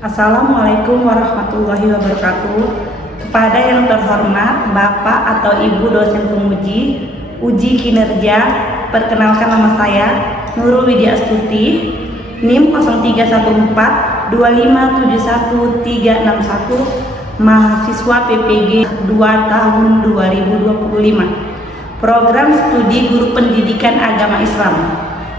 Assalamualaikum warahmatullahi wabarakatuh. Kepada yang terhormat Bapak atau Ibu dosen penguji uji kinerja, perkenalkan nama saya Nurul Widya Astuti, NIM 0314 2571361, mahasiswa PPG 2 tahun 2025. Program studi guru pendidikan agama Islam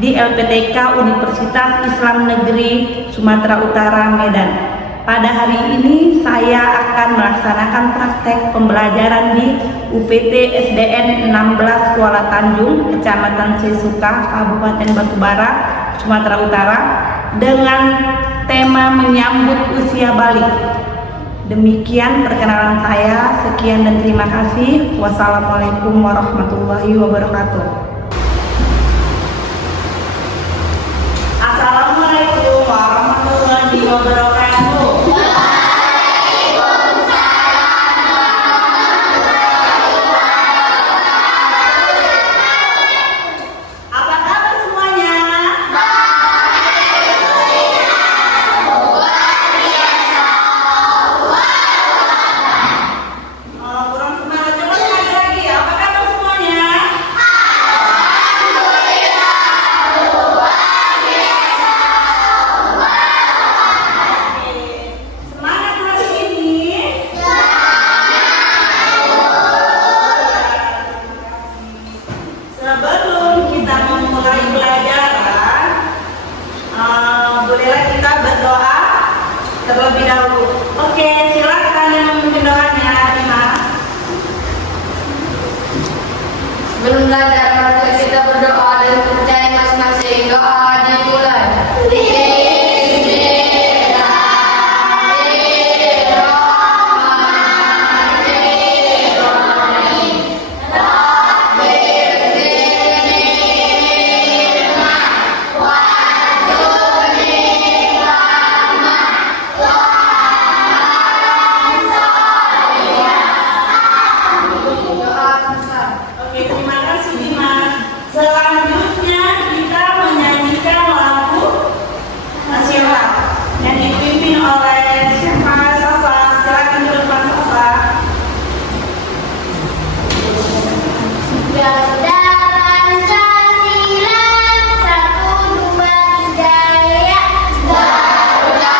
di LPTK Universitas Islam Negeri Sumatera Utara, Medan. Pada hari ini saya akan melaksanakan praktek pembelajaran di UPT SDN 16 Kuala Tanjung, Kecamatan Sesuka, Kabupaten Batubara, Sumatera Utara, dengan tema menyambut usia balik. Demikian perkenalan saya. Sekian dan terima kasih. Wassalamualaikum warahmatullahi wabarakatuh. Assalamualaikum warahmatullahi wabarakatuh. Apa kabar semuanya? Kurang semangat, coba sekali lagi. Apa kabar semuanya? Semangat hari ini. Sebelum kita memulai pelajaran, bolehlah kita berdoa terlebih dahulu. Oke, silakan yang memimpin doanya, Dimas. Sebelum belajar, mari kita berdoa dan percaya masing-masing. Doa dimulai. Oke, terima kasih Dimas. Selanjutnya kita menyanyikan lagu nasional yang dipimpin oleh siapa? Safa. Silakan ke depan, Safa. Garuda Pancasila, 1, 2, 3, ya. Garuda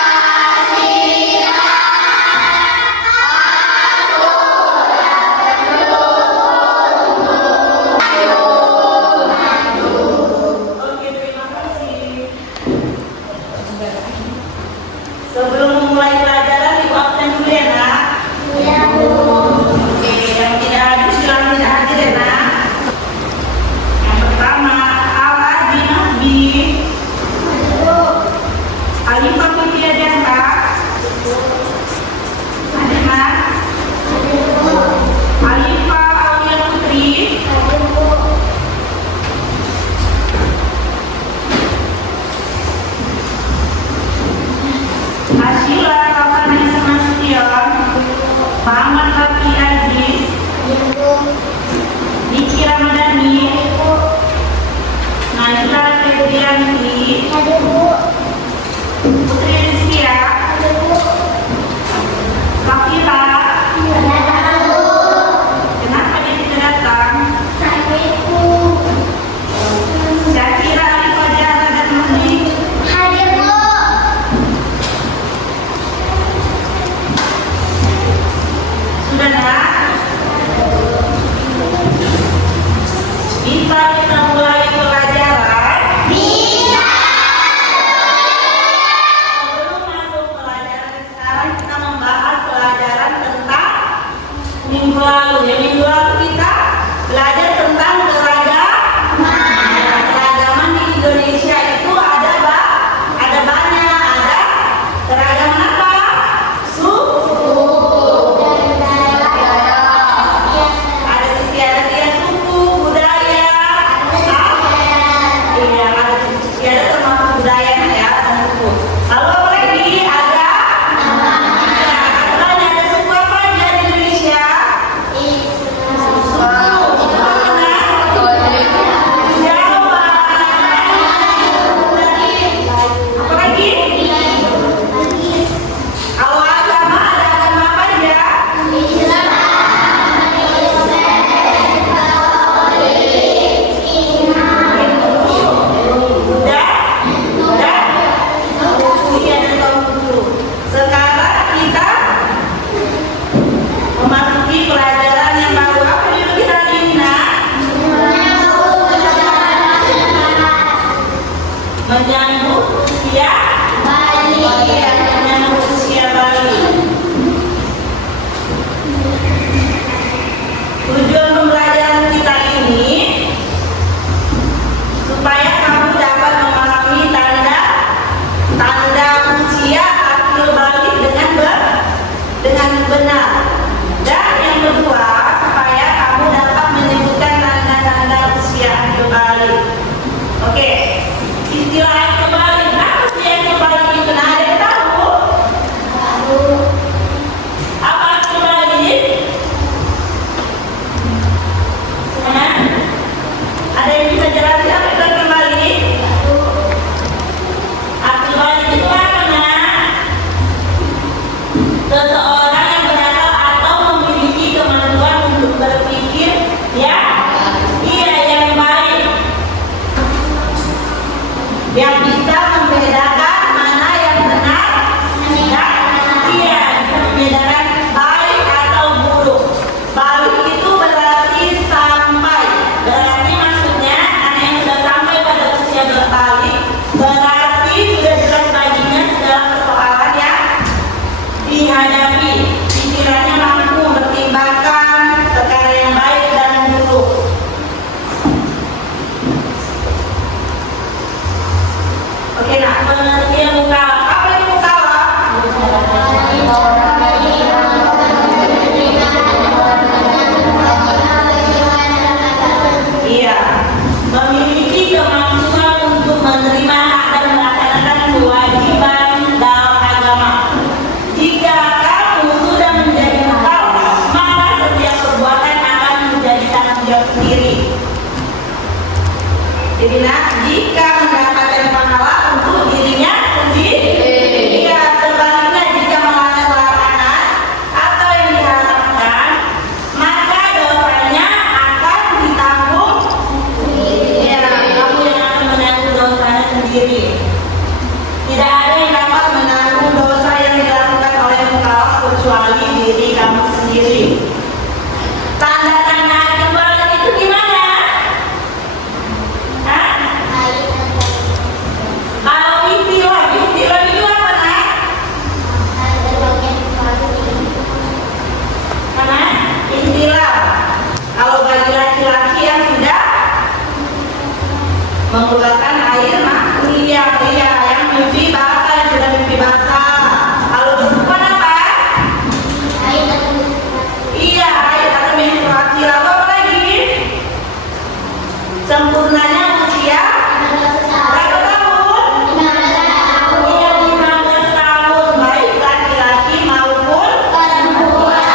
Pancasila, Oke, terima kasih. Sebelum memulai pelajaran, Ibu absen dulu ya, Nak. ya Bu. Oke, yang tidak hadir silakan tidak hadir ya, Nak. Yang pertama, Al-Adi Nasbi, Alifah Fitriya Dianta, Adina, Alifah Aulia Putri, Ashila Kavana Isa Nasution, Muhammad Rafi Aziz, Niki Ramadhani, Najla Febrianti, Putri Rizkia, Safira. Kenapa dia tidak datang? Syakira, Alifah, Jara, dan Mahdi. Sudah usia Bali. Iya, dengan usia Bali. Tujuan pembelajaran kita ini supaya kamu dapat memahami tanda usia akil balik dengan benar. Dan yang kedua, supaya kamu dapat menyebutkan tanda-tanda usia akil balik. Oke, istilah akil balik. Apa sih akil balik itu? Nah, ada yang tahu? Apa akil balik? Hah? Ada yang bisa jelasin apa itu akil balik? Akil balik itu apa, Nak? Seseorang yang berakal atau memiliki kemampuan untuk berpikir yang baik, yang bisa membedakan mana yang benar dan bisa membedakan baik atau buruk. Balik itu berarti sampai, berarti maksudnya anak yang sudah sampai pada usia berbalik berarti sudah jelas baginya segala persoalan yang dihadapi. Pikirannya mampu mempertimbangkan perkara yang baik dan buruk. Oke, nah, pengertian mukalaf. Apa itu mukalaf? Iya, memiliki kemampuan untuk menerima hak dan melaksanakan kewajiban dalam agama. Jika kamu sudah menjadi mukallaf, maka setiap perbuatan akan menjadi tanggung jawab sendiri. Jadi, nah, jika mendapatkan pahala untuk dirinya sendiri, jika sebaliknya jika melanggar larangan atau yang diharapkan, maka dosanya akan ditanggung. Ya, kamu yang akan menanggung dosanya sendiri. Tidak ada yang dapat menanggung dosa yang dilakukan oleh mukallaf kecuali diri kamu sendiri. Tanda-tanda akil balik itu gimana? Hah? Kalau istilah itu apa, Nak? Mana? Istilah. Kalau bagi laki-laki yang sudah mengeluarkan air kuliah yang mimpi basah, yang sudah mimpi basah. Kalau perempuan apa? Iya, air atau menstruasi. Lalu apa lagi? Sempurnanya usia berapa tahun? 15 tahun, baik laki-laki maupun perempuan.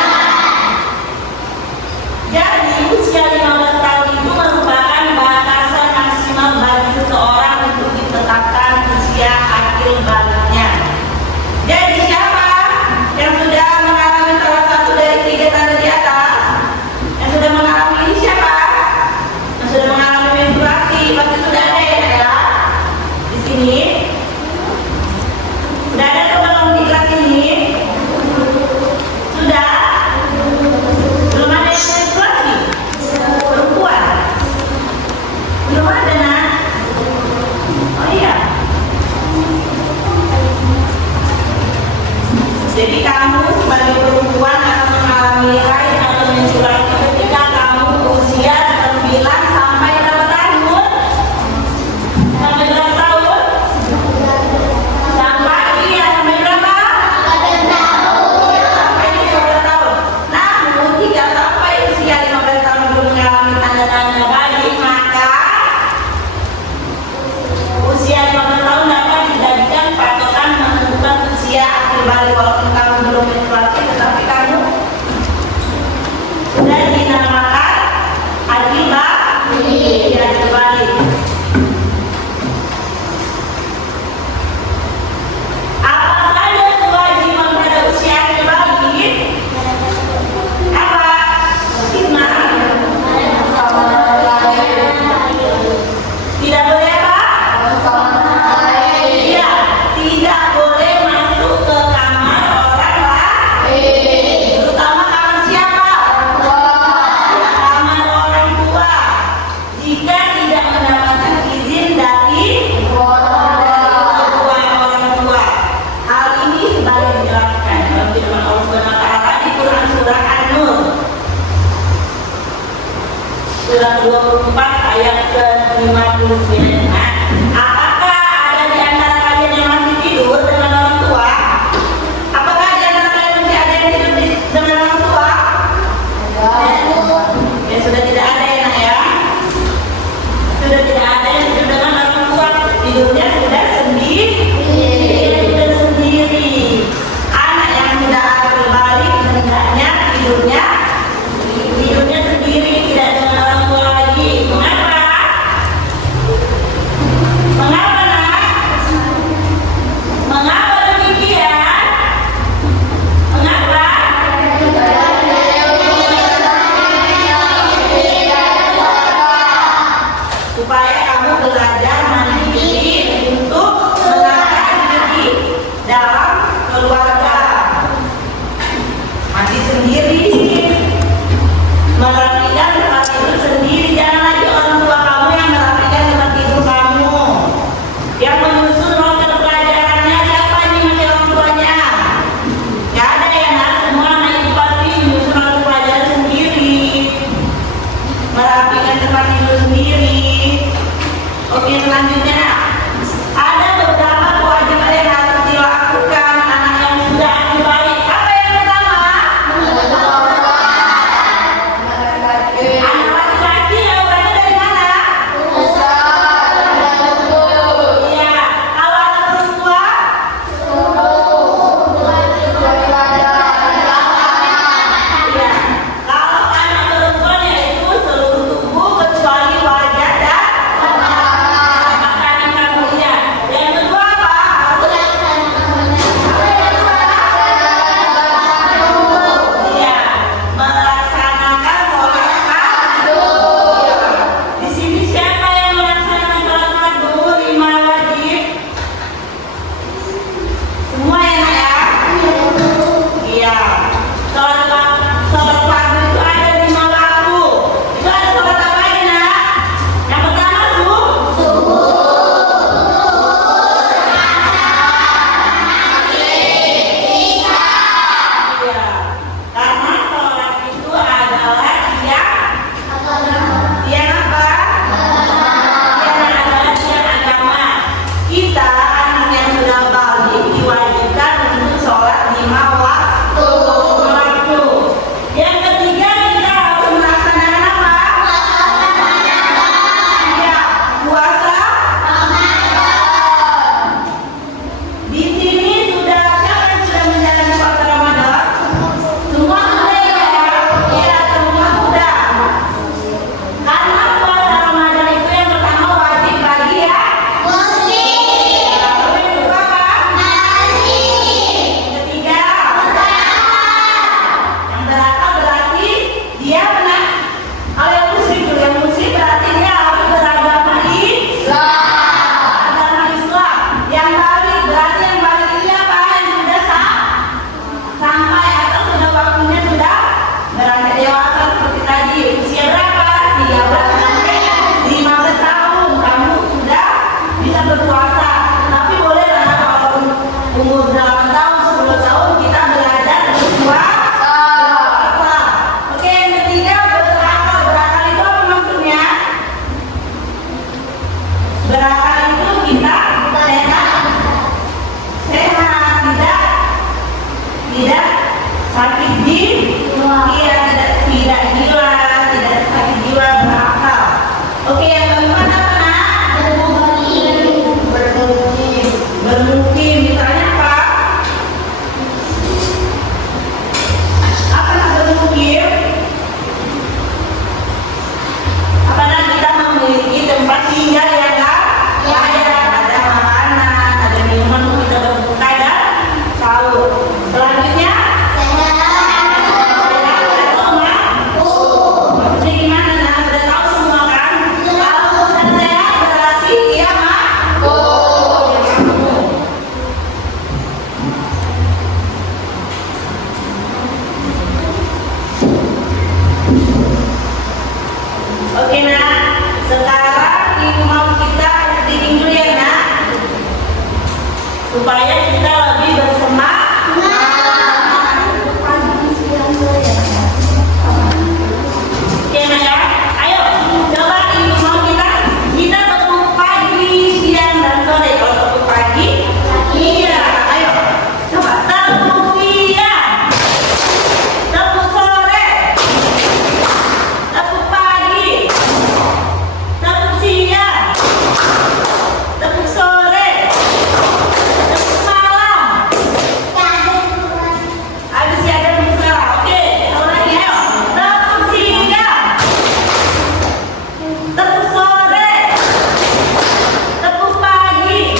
Jadi usia 15 tahun itu merupakan batasan maksimal bagi seseorang untuk ditetapkan usia akil baliknya. Jadi siapa yang sudah mengalami salah satu dari 3 tanda di atas? Yang sudah mengalami ini siapa? Yang sudah mengalami menstruasi, pasti sudah ada ya? Di sini sudah ada tuh belum di kelas ini? Sudah? Belum ada yang menstruasi? Perempuan? Belum ada, Nak? Oh iya. Jadi kamu sebagai perempuan akan mengalami haid atau menstruasi ketika kamu usia 9 sampai berapa tahun? Sampai berapa tahun? Sampai berapa? Sampai 15 tahun. Namun jika sampai usia 15 tahun belum mengalami tanda-tanda balik, maka usia 15 tahun dapat dijadikan patokan menentukan usia akil balik walaupun kamu belum menstruasi. supaya kita lebih bersemangat. Oke, nah ya, ayo coba ibu mau kita tepuk pagi, siang dan sore. Kalau tepuk pagi, iya, ayo coba tepuk siang, tepuk sore, tepuk pagi, tepuk siang, tepuk sore, tepuk malam. Habis ya ada musyawarah. Oke, kalau lagi ayo tepuk siang, tepuk sore, tepuk pagi,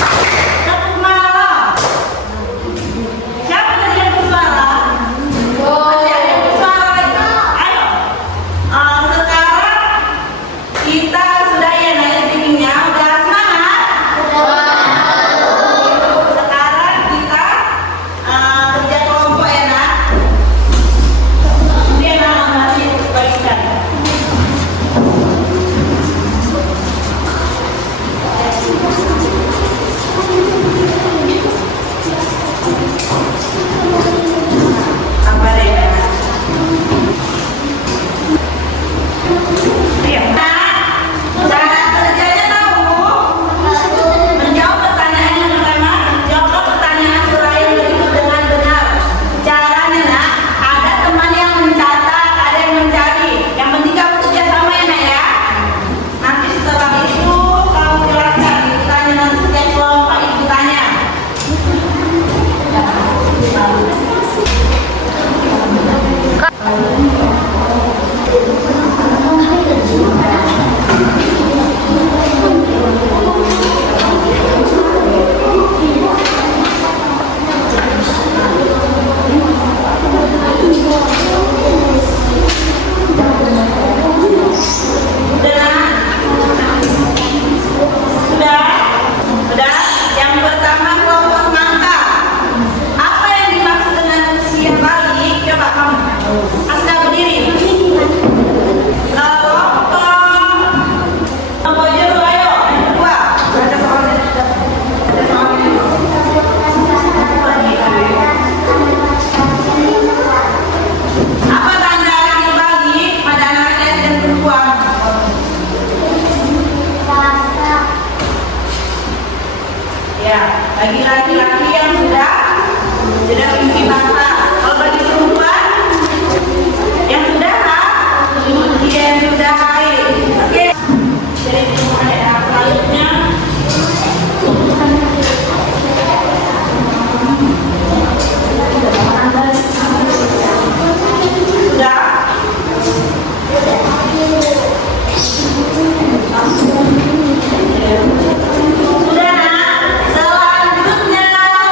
tepuk malam. Siapa tadi yang bersuara? Masih ada yang bersuara lagi? Ayo. Sekarang kita sudah ya naik tingginya, udah semangat. Sekarang kita kerja kelompok ya nak. Dia nak ngasih bagikan. Apa deh? Siap. Cara kerjanya tahu? Menjawab pertanyaan yang pertama, jawab pertanyaan surah yang berikut dengan benar. Caranya nak, ada teman yang mencatat, ada yang mencari. Yang penting kamu kerjasama ya nak ya. Nanti setelah itu kamu jelaskan, ibu tanya nanti setiap kelompok ibu tanya. Sudah. Yang pertama kelompok semangka. Apa yang dimaksud dengan usia balik? Coba kamu. Aska berdiri. Kelompok jeruk, ayo. Yang kedua. Apa tanda dibalik pada anak laki-laki dan perempuan? Ya, bagi laki-laki yang sudah mimpi bangsa. Kalau bagi perempuan yang sudah dia yang sudah haid. Oke. Jadi ada selanjutnya. Sudah. Sudah nak. Selanjutnya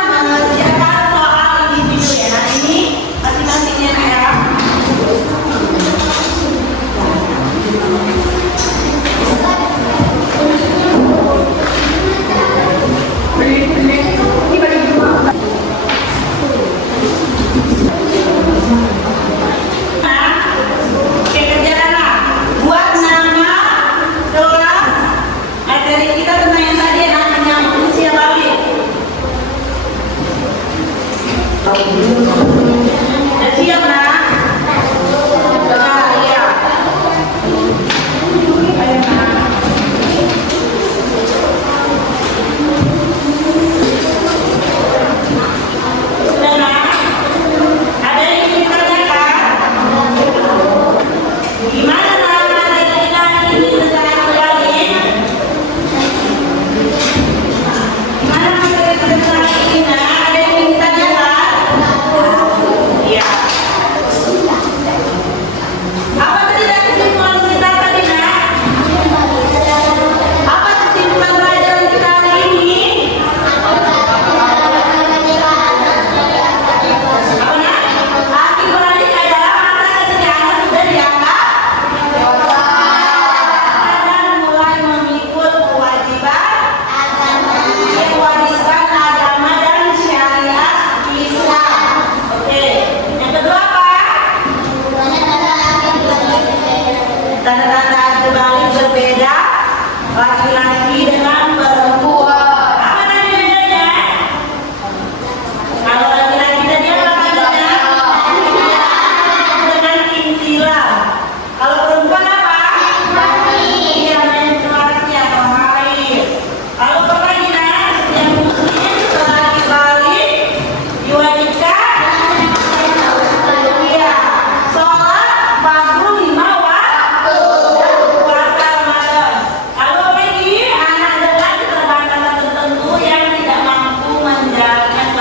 mengerjakan soal individu ya. Nah ini masing-masingnya nak ya. Oke, kerjakan nak. Buat nama kelas materi kita tentang yang tadi ya, menyambut usia balik. Sudah siap nak? Sudah, iya. Ayo nak. Sudah nak? Ada yang ingin ditanyakan? Gimana nak materi kita ini tentang balik? Gimana materi kita tentang ini nak? Ada yang ingin ditanyakan?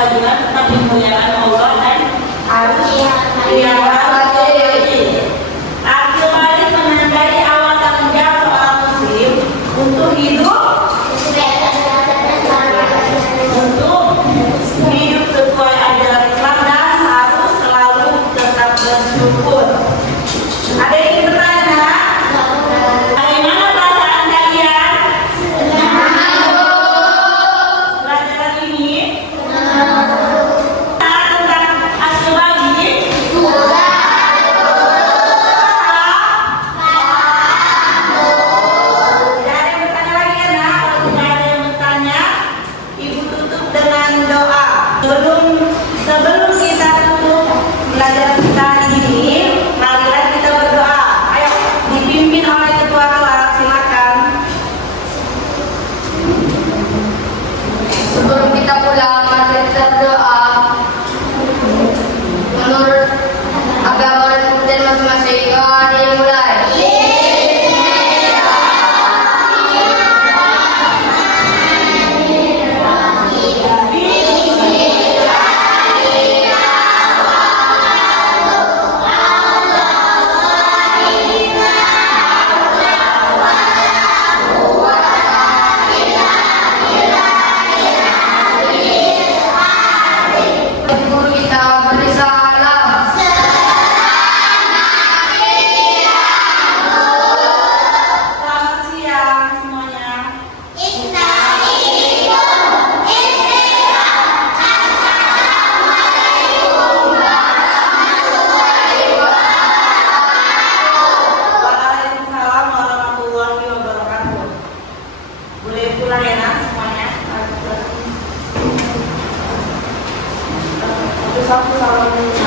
kewajiban tetap memuliakan Allah dan harus dihormati. Akil balik menandai awal tanggung jawab seorang muslim untuk hidup sesuai ajaran Islam dan harus selalu tetap bersyukur. Ada yang ingin bertanya? Bagaimana perasaan kalian? Pelajaran ini? Tentang akil balik? Tidak ada yang bertanya lagi ya, nak? Kalau tidak ada yang bertanya, Ibu tutup dengan doa. Sebelum kita tutup pelajaran kita ini, marilah kita berdoa. Ayo, dipimpin oleh ketua kelas, silakan. Sebelum kita pulang, mari kita berdoa menurut agama dan kepercayaan masing-masing. Doa dimulai. Guru kita beri salam. Selamat siang semuanya. Waalaikumsalam warahmatullahi wabarakatuh. Boleh pulang ya, nak, semuanya. Satu salam.